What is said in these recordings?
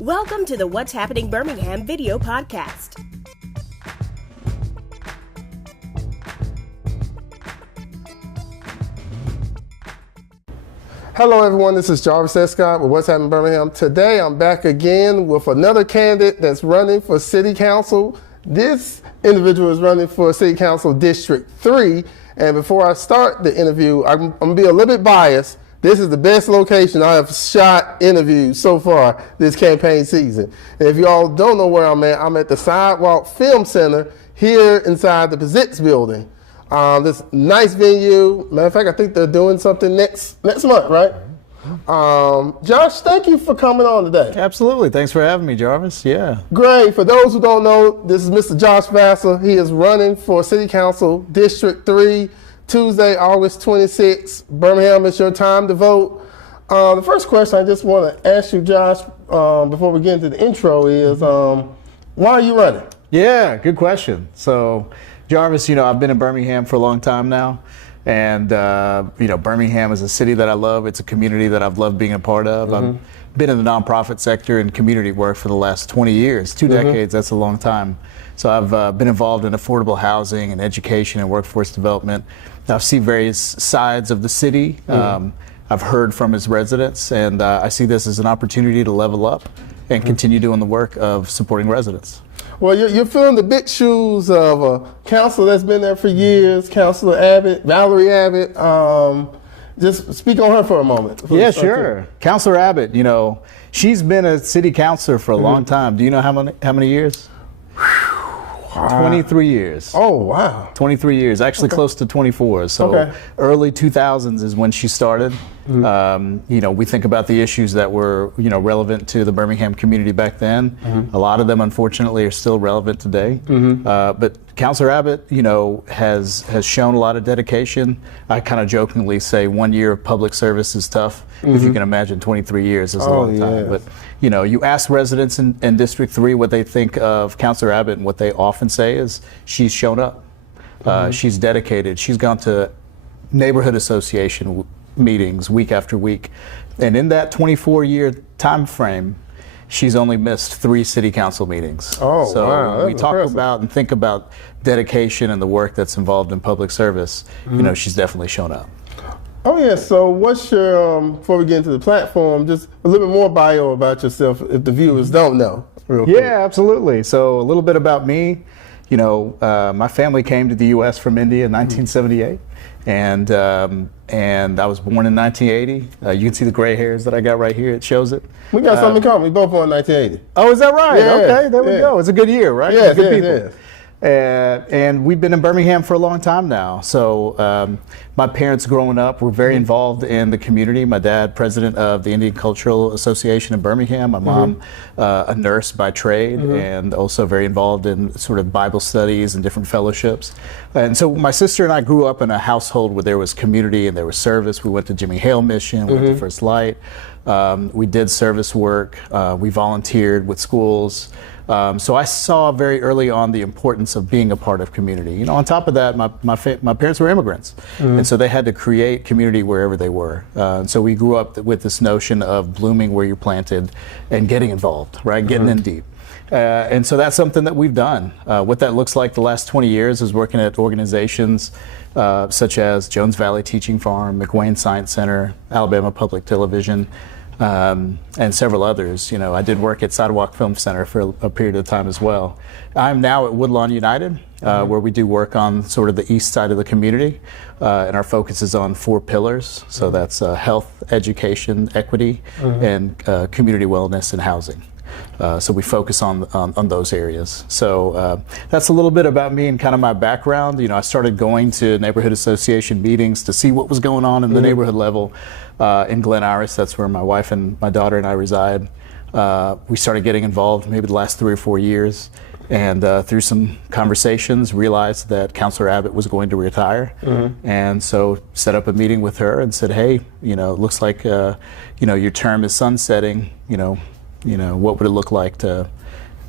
Welcome to the What's Happening Birmingham video podcast. Hello everyone, this is Jarvis Escott with What's Happening Birmingham. Today I'm back again with another candidate that's running for City Council. This individual is running for City Council District 3. And before I start the interview, I'm going to be a little bit biased. This is the best location I have shot interviews so far this campaign season. And if you all don't know where I'm at the Sidewalk Film Center here inside the Pizitz building. This nice venue. Matter of fact, I think they're doing something next month, right? Josh, thank you for coming on today. Absolutely. Thanks for having me, Jarvis. Yeah. Great. For those who don't know, this is Mr. Josh Vasa. He is running for City Council District 3, Tuesday, August 26th. Birmingham, it's your time to vote. The first question I just want to ask you, Josh, before we get into the intro is, why are you running? Yeah, good question. So, Jarvis, I've been in Birmingham for a long time now. And, Birmingham is a city that I love. It's a community that I've loved being a part of. I've been in the nonprofit sector and community work for the last 20 years, 2 decades. That's a long time. So I've been involved in affordable housing and education and workforce development. I've seen various sides of the city. I've heard from its residents, and I see this as an opportunity to level up and continue doing the work of supporting residents. Well, you're filling the big shoes of a councilor that's been there for years, Councilor Abbott, Valerie Abbott. Just speak on her for a moment. Yeah, sure. Councilor Abbott, she's been a city councilor for a long time. Do you know how many years? 23 years. Oh, wow. 23 years, actually close to 24. So early 2000s is when she started. We think about the issues that were, relevant to the Birmingham community back then. A lot of them, unfortunately, are still relevant today. But Councilor Abbott, has shown a lot of dedication. I kind of jokingly say 1 year of public service is tough. If you can imagine, 23 years is a long time. But, you ask residents in District 3 what they think of Councilor Abbott, and what they often say is she's shown up. She's dedicated. She's gone to neighborhood association meetings week after week. And in that 24-year time frame, she's only missed 3 city council meetings. Oh, so wow. we talk about and think about dedication and the work that's involved in public service. She's definitely shown up. Oh, yeah. So what's your, before we get into the platform, just a little bit more bio about yourself if the viewers don't know. Real quick. Yeah, absolutely. So a little bit about me. My family came to the U.S. from India in 1978. And I was born in 1980. You can see the gray hairs that I got right here. It shows it. We got something in common. We both born in 1980. Oh, is that right? Yeah, okay, there we go. It's a good year, right? Yeah, good people. And we've been in Birmingham for a long time now. So my parents growing up were very involved in the community. My dad, president of the Indian Cultural Association in Birmingham. My mom, a nurse by trade, and also very involved in sort of Bible studies and different fellowships. And so my sister and I grew up in a household where there was community and there was service. We went to Jimmy Hale Mission, we went to First Light. We did service work. We volunteered with schools. So I saw very early on the importance of being a part of community. On top of that, my parents were immigrants, and so they had to create community wherever they were. So we grew up with this notion of blooming where you're planted and getting involved, right? Getting in deep. And so that's something that we've done. What that looks like the last 20 years is working at organizations such as Jones Valley Teaching Farm, McWane Science Center, Alabama Public Television, and several others. I did work at Sidewalk Film Center for a period of time as well. I'm now at Woodlawn United, where we do work on sort of the east side of the community, and our focus is on 4 pillars. So that's health, education, equity, and community wellness and housing. So we focus on those areas. So that's a little bit about me and kind of my background. I started going to neighborhood association meetings to see what was going on in the neighborhood level in Glen Iris. That's where my wife and my daughter and I reside. We started getting involved maybe the last 3 or 4 years, and through some conversations realized that Councilor Abbott was going to retire, and so set up a meeting with her and said, hey, it looks like your term is sunsetting. What would it look like to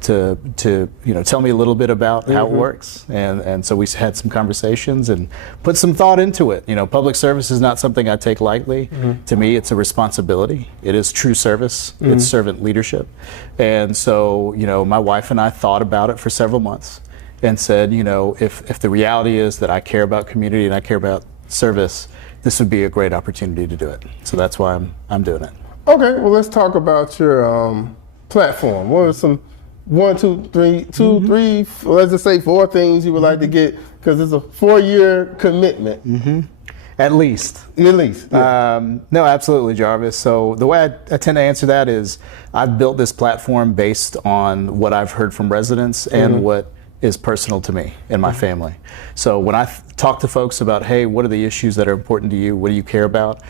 tell me a little bit about how it works. And so we had some conversations and put some thought into it. Public service is not something I take lightly. To me, it's a responsibility. It is true service. It's servant leadership. And so, my wife and I thought about it for several months and said, if the reality is that I care about community and I care about service, this would be a great opportunity to do it. So that's why I'm doing it. Okay, well, let's talk about your platform. What are some let's just say 4 things you would like to get, because it's a 4-year commitment. At least. Yeah. No, absolutely, Jarvis. So the way I tend to answer that is I've built this platform based on what I've heard from residents and what is personal to me and my family. So when I talk to folks about, hey, what are the issues that are important to you? What do you care about?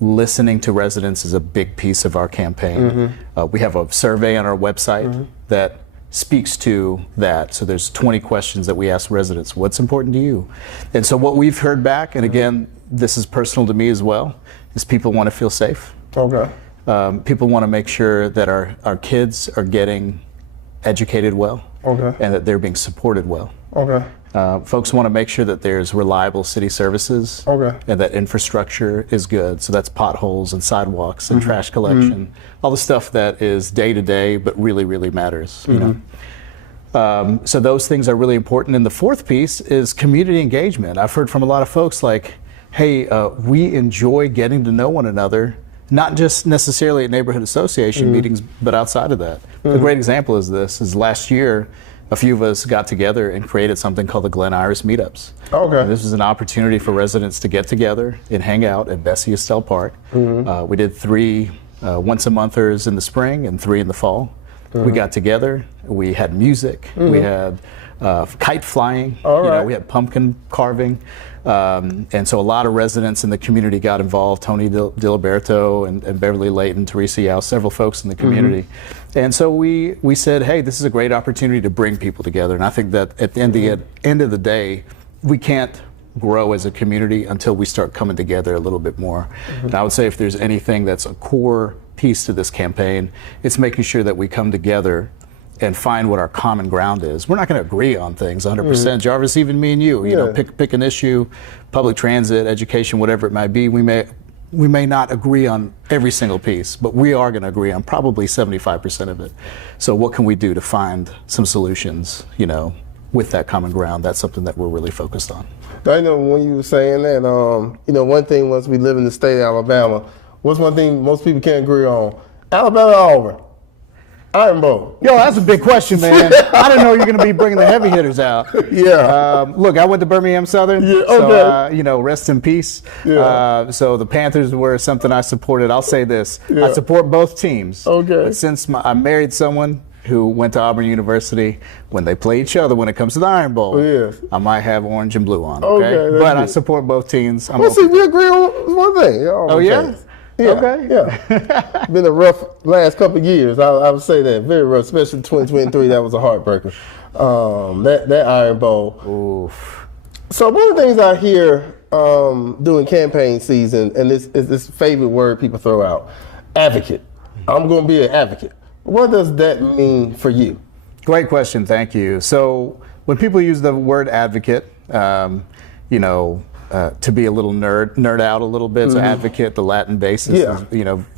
Listening to residents is a big piece of our campaign. We have a survey on our website that speaks to that. So there's 20 questions that we ask residents. What's important to you? And so what we've heard back, and again, this is personal to me as well, is people want to feel safe. Okay. People want to make sure that our kids are getting educated well. Okay. And that they're being supported well. Okay. Folks want to make sure that there's reliable city services. Okay. And that infrastructure is good. So that's potholes and sidewalks and trash collection, all the stuff that is day to day, but really, really matters. So those things are really important. And the fourth piece is community engagement. I've heard from a lot of folks like, hey, we enjoy getting to know one another, not just necessarily at neighborhood association meetings, but outside of that. A great example is last year, a few of us got together and created something called the Glen Iris Meetups. Okay. And this was an opportunity for residents to get together and hang out at Bessie Estelle Park. We did 3 once-a-monthers in the spring and 3 in the fall. We got together, we had music, we had kite flying, we had pumpkin carving. And so a lot of residents in the community got involved, Tony Diliberto and Beverly Layton, Teresa Yao, several folks in the community. And so we said, hey, this is a great opportunity to bring people together. And I think that at the end of the day, we can't grow as a community until we start coming together a little bit more. And I would say if there's anything that's a core piece to this campaign, it's making sure that we come together and find what our common ground is. We're not going to agree on things 100%. Jarvis, even me and you, pick an issue, public transit, education, whatever it might be. We may not agree on every single piece, but we are going to agree on probably 75% of it. So what can we do to find some solutions, with that common ground? That's something that we're really focused on. I know when you were saying that, one thing was we live in the state of Alabama. What's one thing most people can't agree on? Alabama or Auburn? Iron Bowl. Yo, that's a big question, man. I didn't know you were going to be bringing the heavy hitters out. Yeah. Look, I went to Birmingham Southern. Yeah, okay. So, rest in peace. Yeah. So the Panthers were something I supported. I'll say this. I support both teams. Okay. But since I married someone who went to Auburn University, when they play each other, when it comes to the Iron Bowl, I might have orange and blue on, okay? But I support both teams. See, we agree on one thing. Oh, yeah? Yeah, okay. Yeah. Been a rough last couple of years. I would say that. Very rough, especially 2023. That was a heartbreaker. That Iron Bowl. Oof. So one of the things I hear during campaign season, and this is this favorite word people throw out, advocate. I'm going to be an advocate. What does that mean for you? Great question. Thank you. So when people use the word advocate, to be a little nerd out a little bit. So advocate, the Latin basis is,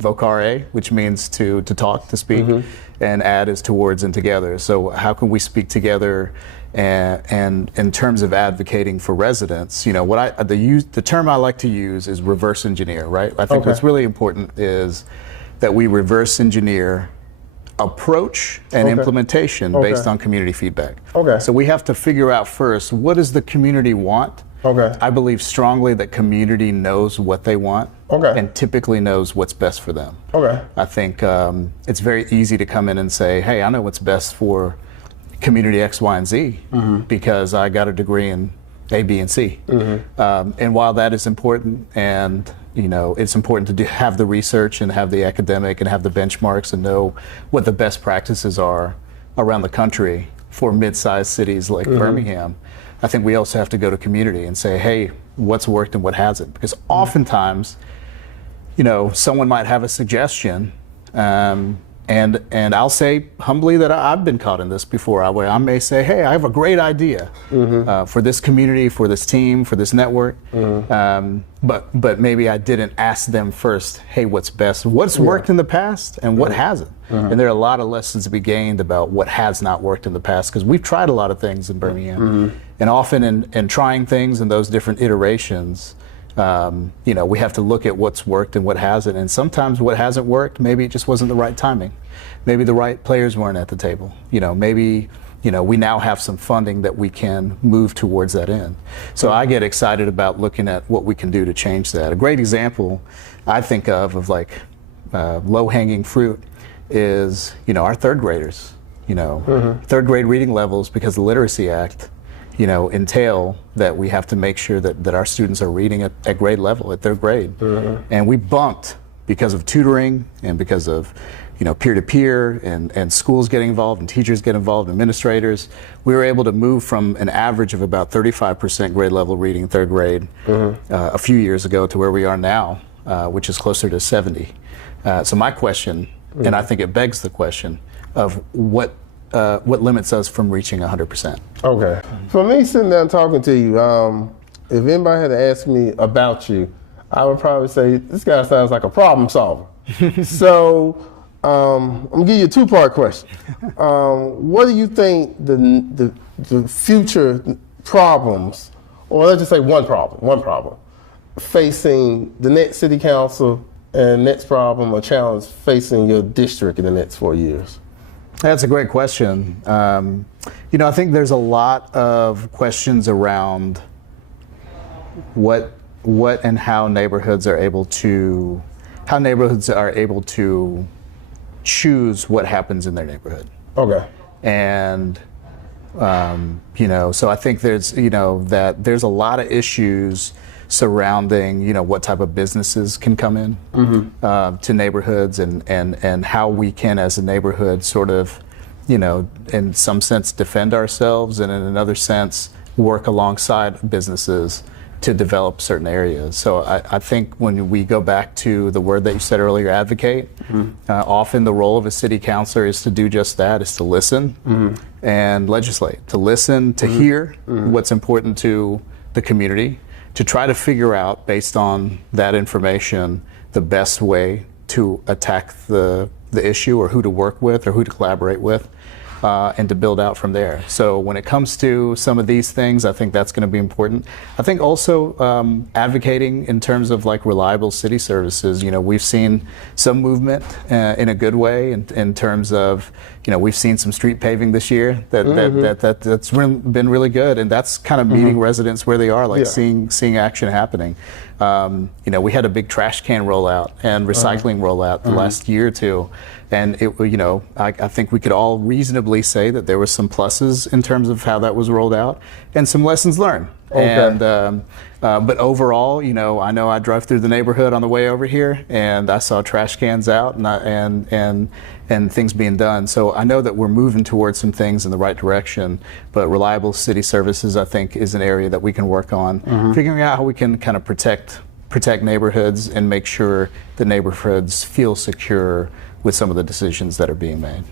vocare, which means to talk, to speak, and ad is towards and together. So how can we speak together and in terms of advocating for residents, the term I like to use is reverse engineer, right? I think what's really important is that we reverse engineer approach and implementation based on community feedback. Okay. So we have to figure out first, what does the community want? Okay. I believe strongly that community knows what they want and typically knows what's best for them. Okay. I think it's very easy to come in and say, hey, I know what's best for community X, Y, and Z because I got a degree in A, B, and C. And while that is important and it's important to have the research and have the academic and have the benchmarks and know what the best practices are around the country for mid-sized cities like Birmingham, I think we also have to go to community and say, hey, what's worked and what hasn't? Because oftentimes, someone might have a suggestion, and And I'll say humbly that I've been caught in this before, where I may say, hey, I have a great idea for this community, for this team, for this network. But maybe I didn't ask them first, hey, what's best? What's worked in the past and what hasn't? And there are a lot of lessons to be gained about what has not worked in the past, because we've tried a lot of things in Birmingham. And often in trying things in those different iterations, we have to look at what's worked and what hasn't. And sometimes what hasn't worked, maybe it just wasn't the right timing. Maybe the right players weren't at the table. Maybe we now have some funding that we can move towards that end. So I get excited about looking at what we can do to change that. A great example I think of like low-hanging fruit is, our third graders. Third grade reading levels, because the Literacy Act entail that we have to make sure that our students are reading at grade level, at third grade. And we bumped because of tutoring and because of peer-to-peer and schools getting involved and teachers get involved, administrators. We were able to move from an average of about 35% grade level reading in third grade a few years ago to where we are now, which is closer to 70. So my question, and I think it begs the question of what limits us from reaching 100%. Okay. For me, sitting down talking to you, if anybody had to ask me about you, I would probably say, this guy sounds like a problem solver. So I'm going to give you a two-part question. What do you think the future problems, or let's just say one problem, facing the next city council and next problem or challenge facing your district in the next 4 years? That's a great question. I think there's a lot of questions around what and how neighborhoods are able to choose what happens in their neighborhood. Okay. And so I think there's that there's a lot of issues surrounding what type of businesses can come in to neighborhoods and how we can as a neighborhood sort of in some sense defend ourselves, and in another sense work alongside businesses to develop certain areas. So I think when we go back to the word that you said earlier, advocate, often the role of a city councilor is to do just that, is to listen and legislate, to listen, to hear what's important to the community, to try to figure out, based on that information, the best way to attack the issue, or who to work with, or who to collaborate with, and to build out from there. So when it comes to some of these things, I think that's going to be important. I think also advocating in terms of like reliable city services. We've seen some movement in a good way in terms of, we've seen some street paving this year that's been really good, and that's kind of meeting residents where they are, like seeing action happening. We had a big trash can rollout and recycling rollout the last year or two, and I think we could all reasonably say that there were some pluses in terms of how that was rolled out, and some lessons learned. Okay. But overall, I know I drove through the neighborhood on the way over here, and I saw trash cans out and things being done. So I know that we're moving towards some things in the right direction. But reliable city services, I think, is an area that we can work on, figuring out how we can kind of protect neighborhoods and make sure the neighborhoods feel secure with some of the decisions that are being made.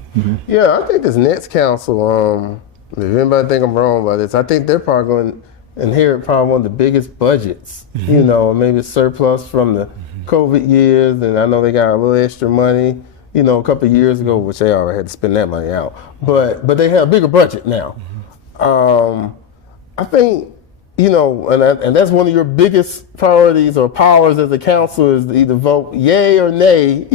Yeah, I think this next council, if anybody think I'm wrong about this, I think they're probably going to inherit probably one of the biggest budgets, maybe surplus from the COVID years, and I know they got a little extra money, a couple of years ago, which they already had to spend that money out, but they have a bigger budget now. I think, and that's one of your biggest priorities or powers as a council, is to either vote yay or nay,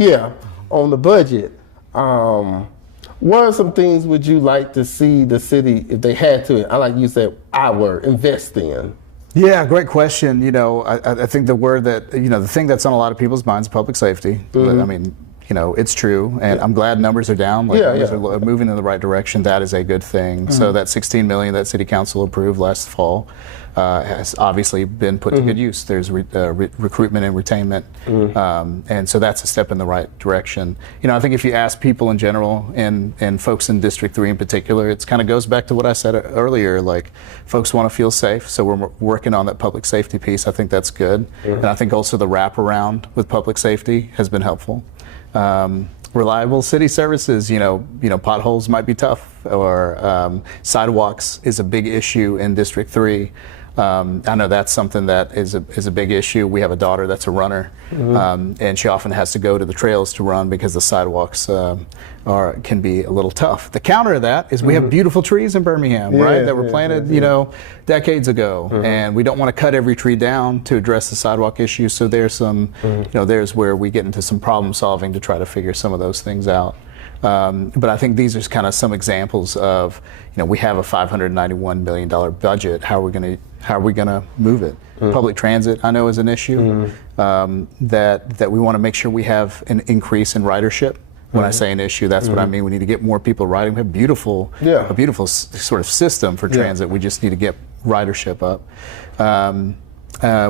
on the budget. What are some things would you like to see the city, if they had to, I like you said, invest in? Yeah, great question. I think the word that, the thing that's on a lot of people's minds is public safety. I mean, it's true, and I'm glad numbers are down. Numbers are moving in the right direction. That is a good thing. So that $16 million that City Council approved last fall has obviously been put to good use. There's recruitment and retainment, and so that's a step in the right direction. I think if you ask people in general, and folks in District 3 in particular, it kind of goes back to what I said earlier. Like, folks want to feel safe, so we're working on that public safety piece. I think that's good, and I think also the wraparound with public safety has been helpful. reliable city services. Potholes might be tough, or sidewalks is a big issue in District 3. I know that's something that is a big issue. We have a daughter that's a runner, and she often has to go to the trails to run because the sidewalks can be a little tough. The counter to that is we have beautiful trees in Birmingham, right? That were planted, decades ago, and we don't want to cut every tree down to address the sidewalk issue. So there's some, there's where we get into some problem solving to try to figure some of those things out. But I think these are kind of some examples of, we have a $591 million budget. How are we gonna move it? Public transit, I know, is an issue that we want to make sure we have an increase in ridership. When I say an issue, that's what I mean. We need to get more people riding. We have a beautiful sort of system for transit. We just need to get ridership up.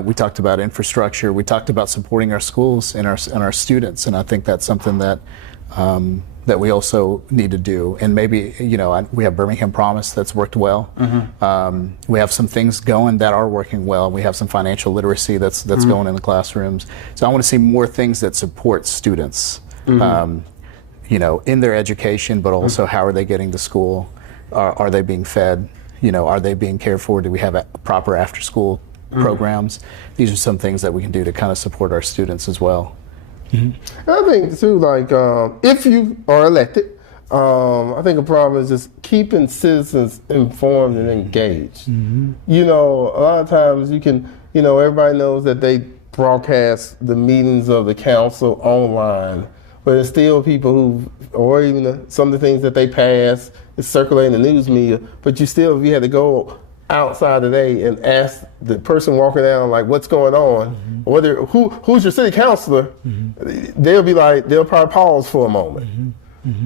We talked about infrastructure. We talked about supporting our schools and our students, and I think that's something that we also need to do. And maybe, we have Birmingham Promise that's worked well. We have some things going that are working well. We have some financial literacy that's going in the classrooms. So I want to see more things that support students, in their education, but also how are they getting to school? Are they being fed? Are they being cared for? Do we have proper after-school programs? These are some things that we can do to kind of support our students as well. I think too, if you are elected, I think a problem is just keeping citizens informed and engaged. A lot of times you can, everybody knows that they broadcast the meetings of the council online, but there's still people or even some of the things that they pass is circulating the news media, but if you had to go outside today and ask the person walking down, what's going on, whether who's your city councilor, they'll probably pause for a moment.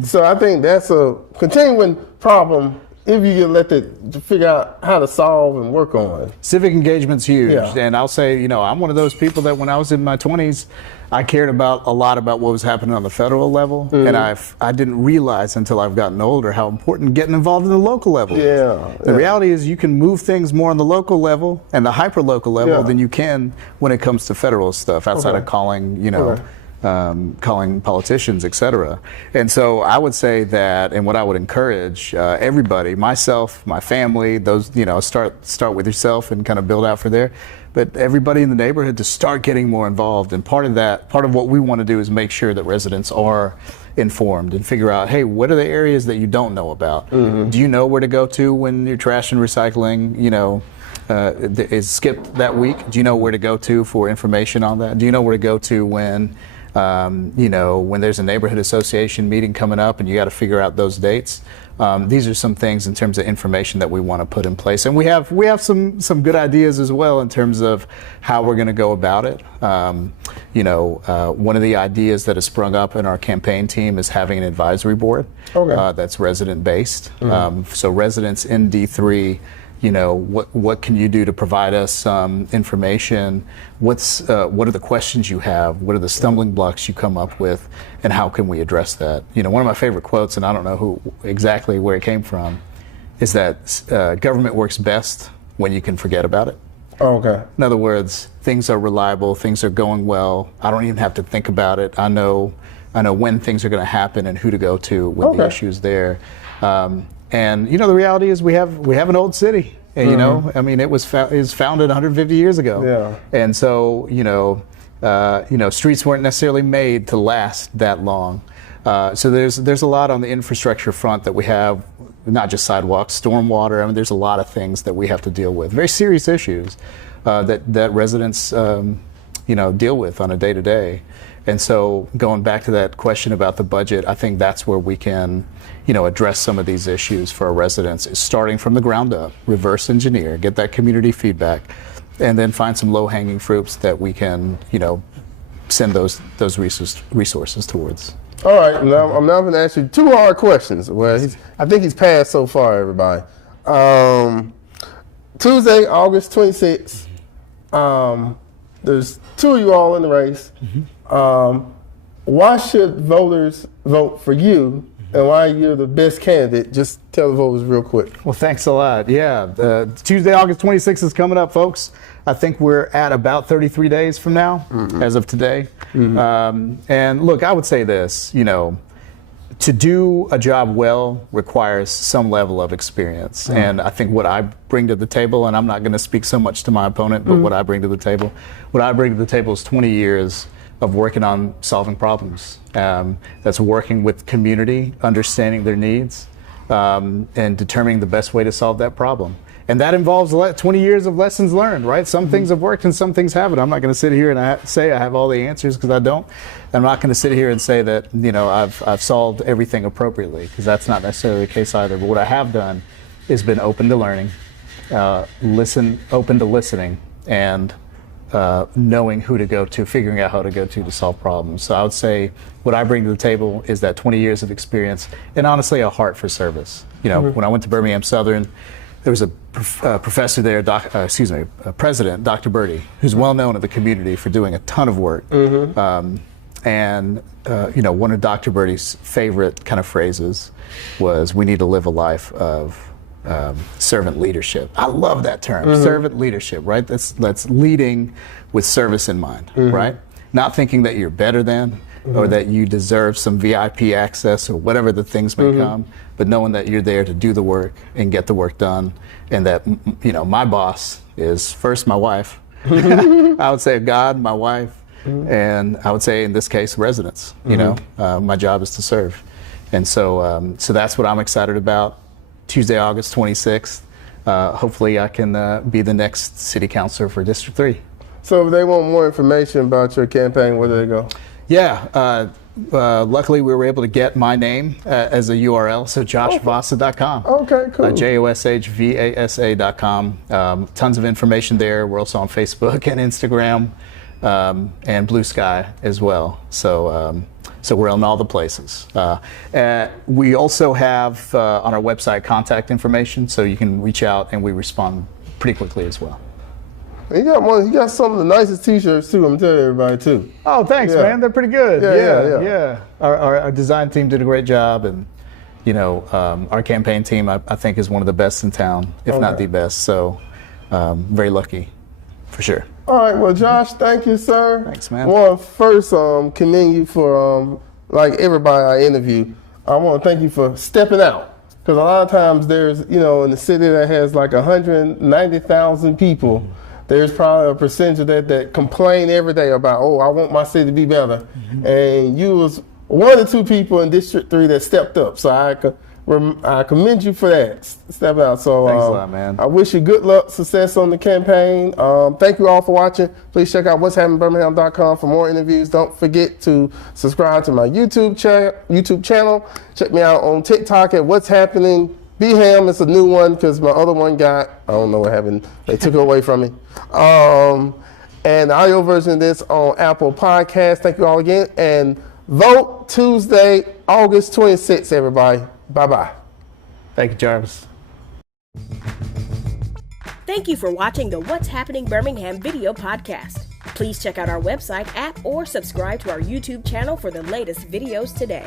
So I think that's a continuing problem if you get elected to figure out how to solve and work on it. Civic engagement's huge, and I'll say, I'm one of those people that when I was in my 20s, I cared a lot about what was happening on the federal level, and I didn't realize until I've gotten older how important getting involved in the local level is. The reality is you can move things more on the local level and the hyper-local level than you can when it comes to federal stuff, outside of calling, calling politicians, etc. And so I would say that, and what I would encourage everybody, myself, my family, those, start with yourself and kind of build out for there. But everybody in the neighborhood to start getting more involved. And part of what we want to do is make sure that residents are informed and figure out, hey, what are the areas that you don't know about? Do you know where to go to when your trash and recycling, is skipped that week? Do you know where to go to for information on that? Do you know where to go to when when there's a neighborhood association meeting coming up and you got to figure out those dates? These are some things in terms of information that we want to put in place, and we have some good ideas as well in terms of how we're going to go about it. One of the ideas that has sprung up in our campaign team is having an advisory board that's resident based. So residents in D3. What can you do to provide us some information? What are the questions you have? What are the stumbling blocks you come up with? And how can we address that? One of my favorite quotes, and I don't know exactly where it came from, is that government works best when you can forget about it. In other words, things are reliable, things are going well. I don't even have to think about it. I know when things are going to happen and who to go to when the issue's there. And the reality is we have an old city. And, it was founded 150 years ago. And so streets weren't necessarily made to last that long. So there's a lot on the infrastructure front that we have, not just sidewalks, stormwater. There's a lot of things that we have to deal with, very serious issues that residents deal with on a day-to-day. And so going back to that question about the budget, I think that's where we can, address some of these issues for our residents, is starting from the ground up, reverse engineer, get that community feedback, and then find some low-hanging fruits that we can, send those resources towards. All right, now I'm now going to ask you two hard questions. Well, I think he's passed so far, everybody. Tuesday, August 26th, there's two of you all in the race. Why should voters vote for you, and why you're the best candidate? Just tell the voters real quick. Well, thanks a lot. Yeah, Tuesday, August 26th is coming up, folks. I think we're at about 33 days from now, as of today. And look, I would say this, to do a job well requires some level of experience. And I think what I bring to the table, and I'm not going to speak so much to my opponent, but what I bring to the table is 20 years of working on solving problems. That's working with community, understanding their needs, and determining the best way to solve that problem. And that involves 20 years of lessons learned, right? Some things have worked and some things haven't. I'm not going to sit here and say I have all the answers, because I don't. I'm not going to sit here and say that, you know, I've solved everything appropriately, because that's not necessarily the case either. But what I have done is been open to learning, open to listening, and knowing who to go to, figuring out how to go to solve problems. So I would say what I bring to the table is that 20 years of experience and honestly a heart for service. You know, when I went to Birmingham Southern, there was a professor there, President, Dr. Birdie, who's well known in the community for doing a ton of work. And you know, one of Dr. Birdie's favorite kind of phrases was, "We need to live a life of servant leadership." I love that term, servant leadership, right? That's leading with service in mind, right? Not thinking that you're better than, or that you deserve some VIP access or whatever the things may come, but knowing that you're there to do the work and get the work done, and that, you know, my boss is first my wife. I would say God, my wife, and I would say in this case residents. You know, my job is to serve, and so so that's what I'm excited about. Tuesday, August 26th. Hopefully, I can be the next city councilor for District 3. So if they want more information about your campaign, where do they go? Yeah, luckily we were able to get my name as a URL, so joshvasa.com. Okay, cool. JOSHVASA.com. Tons of information there. We're also on Facebook and Instagram, and Blue Sky as well. So, so we're on all the places. We also have on our website contact information, so you can reach out and we respond pretty quickly as well. You got some of the nicest T-shirts too. I'm telling everybody too. Oh, thanks, man. They're pretty good. Yeah. Our design team did a great job, and you know, our campaign team I think is one of the best in town, if not the best. So, very lucky, for sure. All right. Well, Josh, thank you, sir. Thanks, man. I want to first commend you for like everybody I interview. I want to thank you for stepping out, because a lot of times there's, you know, in the city that has like 190,000 people. There's probably a percentage of that complain every day about, oh, I want my city to be better. And you was one of the two people in District 3 that stepped up. So I commend you for that, step out. So thanks a lot, man. I wish you good luck, success on the campaign. Thank you all for watching. Please check out what'shappenedbirmingham.com for more interviews. Don't forget to subscribe to my YouTube channel. Check me out on TikTok at What's Happening Birmingham. It's a new one because my other one I don't know what happened. They took it away from me. And the audio version of this on Apple Podcasts. Thank you all again. And vote Tuesday, August 26th, everybody. Bye-bye. Thank you, Jarvis. Thank you for watching the What's Happening Birmingham video podcast. Please check out our website or subscribe to our YouTube channel for the latest videos today.